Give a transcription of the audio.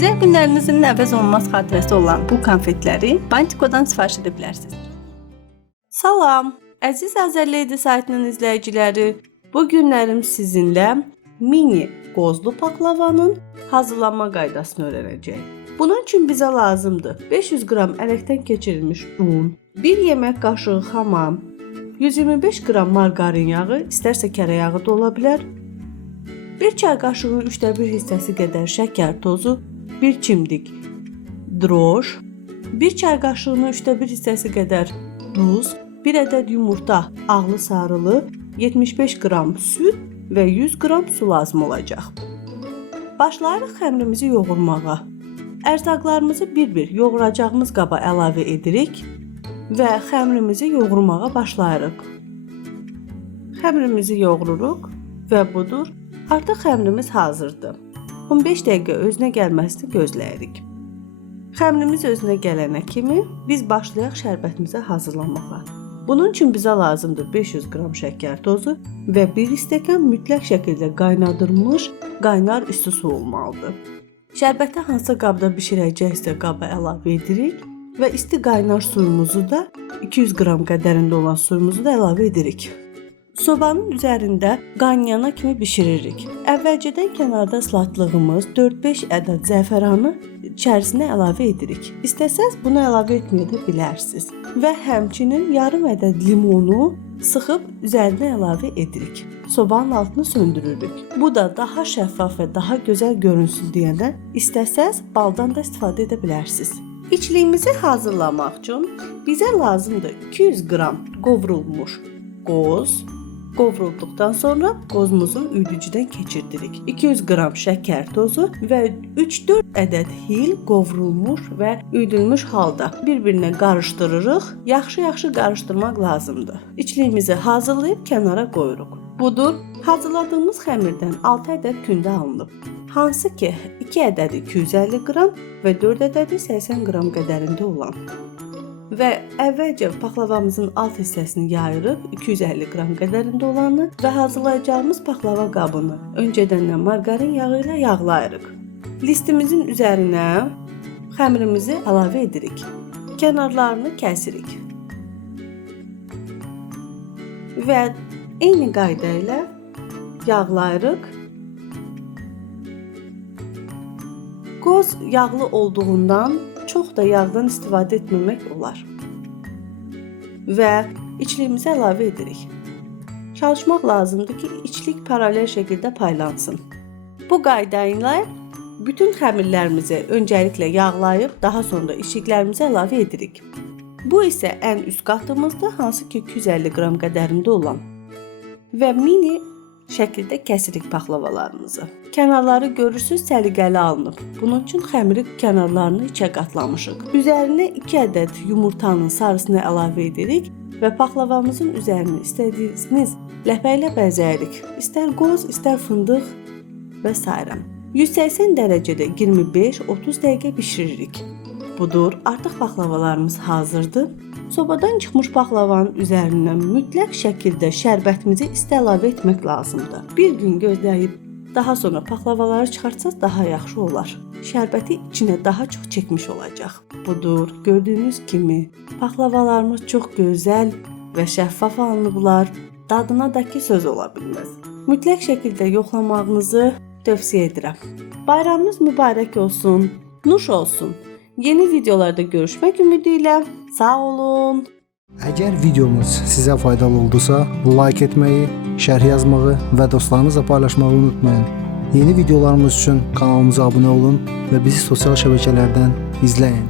Özel günlərinizin əvəz olunmaz xatirəsi olan bu konfetləri Bantiko'dan sifariş edə bilərsiniz. Salam, əziz Azərleydi saytının izləyiciləri. Bu günlərim sizinlə mini qozlu paklavanın hazırlanma qaydasını öyrənəcəyik. Bunun üçün bizə lazımdır 500 qram ələkdən keçirilmiş un, 1 yemək qaşığı xamam, 125 qram margarin yağı, istərsə kərə yağı da ola bilər, 1 çay qaşığı 1/3 hissəsi qədər şəkər tozu, 1 çimdik droş, 1 çay qaşığının 1/3 hissəsi qədər duz, 1 ədəd yumurta ağlı sarılı, 75 qram süd və 100 qram su lazım olacaq. Başlayırıq xəmirimizi yoğurmağa. Ərzaqlarımızı bir-bir yoğuracağımız qaba əlavə edirik və xəmirimizi yoğurmağa başlayırıq. Xəmirimizi yoğururuq və budur, artıq xəmirimiz hazırdır. 15 dəqiqə özünə gəlməsini gözləyirik. Xəmirimiz özünə gələnə kimi biz başlayaq şərbətimizi hazırlamağa. Bunun üçün bizə lazımdır 500 qram şəkər tozu və 1 stəkan mütləq şəkildə qaynadılmış qaynar isti su olmalıdır. Şərbəti hansı qabda bişirəcəksə qaba əlavə edirik və isti qaynar suyumuzu da 200 qram qədərində olan suyumuzu da əlavə edirik. Sobanın üzərində qaynayana kimi bişiririk. Əvvəlcədən kənarda ıslatdığımız 4-5 ədəd zəfəranı içərisinə əlavə edirik. İstəsəz bunu əlavə etməyə də bilərsiniz. Və həmçinin yarım ədəd limonu sıxıb üzərinə əlavə edirik. Sobanın altını söndürürük. Bu da daha şəffaf və daha gözəl görünsün deyəndə istəsəz baldan da istifadə edə bilərsiniz. İçliyimizi hazırlamaq üçün bizə lazımdır 200 qram qovrulmuş qoz. Qovrulduqdan sonra qozumuzu üyüdücüdən keçirdirik. 200 qram şəkər tozu və 3-4 ədəd hil qovrulmuş və üyüdülmüş halda bir-birinə qarışdırırıq. Yaxşı-yaxşı qarışdırmaq lazımdır. İçliyimizi hazırlayıb kənara qoyuruq. Budur, hazırladığımız xəmirdən 6 ədəd kündə alınıb. Hansı ki 2 ədədi 250 qram və 4 ədədi 80 qram qədərində olan. Və əvvəlcə paklavamızın alt hissəsini yayırıq, 250 qram qədərində olanı və hazırlayacağımız paklava qabını öncədən margarin yağı ilə yağlayırıq. Listimizin üzərinə xəmirimizi əlavə edirik. Kənarlarını kəsirik. Və eyni qayda ilə yağlayırıq. Qoz yağlı olduğundan çox da yağdan istifadə etməmək olar. Və içliyimizi əlavə edirik. Çalışmaq lazımdır ki, içlik paralel şəkildə paylansın. Bu qayda ilə bütün xəmirlərimizi öncəliklə yağlayıb, daha sonra içliklərimizi əlavə edirik. Bu isə ən üst qatımızdır, hansı ki 250 qram qədərində olan. Və mini şəkildə kəsirik paklavalarımızı. Kənarları görürsüz, səliqəli alınıb. Bunun üçün xəmiri kənarlarını içə qatlamışıq. Üzərinə 2 ədəd yumurtanın sarısını əlavə edirik və paklavamızın üzərini istədiyiniz ləpə ilə bəzəyirik. İstər qoz, istər fındıq və s. 180 dərəcədə 25-30 dəqiqə bişiririk. Budur, artıq paklavalarımız hazırdır. Sobadan çıxmış paklavanın üzərindən mütləq şəkildə şərbətimizi isti əlavə etmək lazımdır. Bir gün gözləyib daha sonra paklavaları çıxartsaz daha yaxşı olar. Şərbəti içinə daha çox çəkmiş olacaq. Budur, gördüyünüz kimi paklavalarımız çox gözəl və şəffaf alınıblar. Dadına da ki söz ola bilməz. Mütləq şəkildə yoxlamağınızı tövsiyə edirəm. Bayramınız mübarək olsun, nuş olsun. Yeni videolarda görüşmək ümidi ilə sağ olun. Əgər videomuz sizə faydalı oldusa, like etməyi, şərh yazmağı və dostlarınızla paylaşmağı unutmayın. Yeni videolarımız üçün kanalımıza abunə olun və bizi sosial şəbəkələrdən izləyin.